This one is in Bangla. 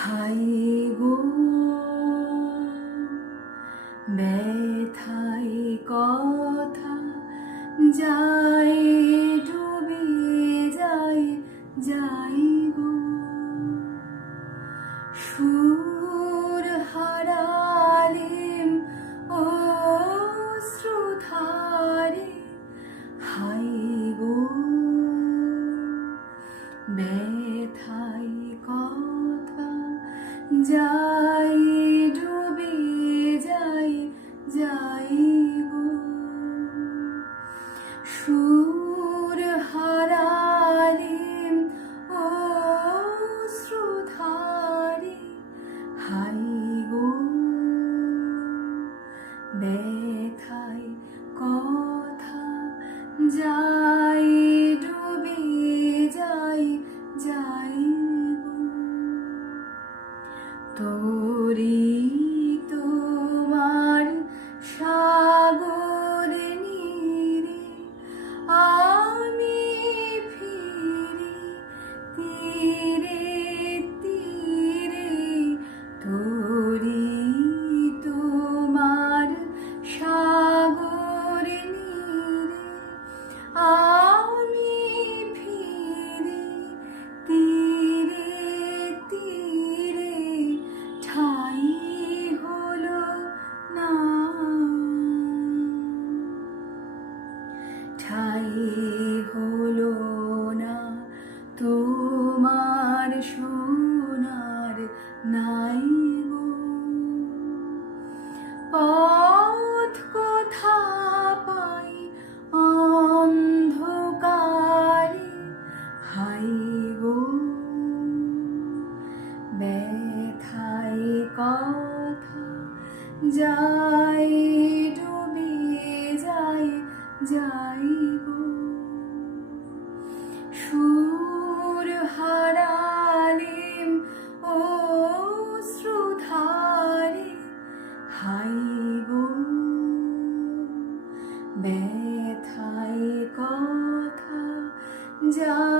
হাই গো ব্যথায় কথা যায় ডুবে যায় গো সুর হারালেম অশ্রুধারে হাই গো ব্যথায় কথা যাই ডুবে যাই গো সুর হারালেম অশ্রুধারে হাই গো ব্যথায় কথা যাই ডুবে যাই গো তোরি তোমার সাগর নীরে আমি ফিরি তীরে তীরে তোরি তোমার সাগর নীরে আমি ফিরি তীরে তীরে ঠাই হলো না ঠাই হলো না তোমার সোনার নাই গো পথ কোথা পাই অন্ধকারে হাই গো ব্যথায় কথা যাই ডুবে যাই গো সুর হারালেম অশ্রুধারে হাই গো ব্যথায় কথা যাই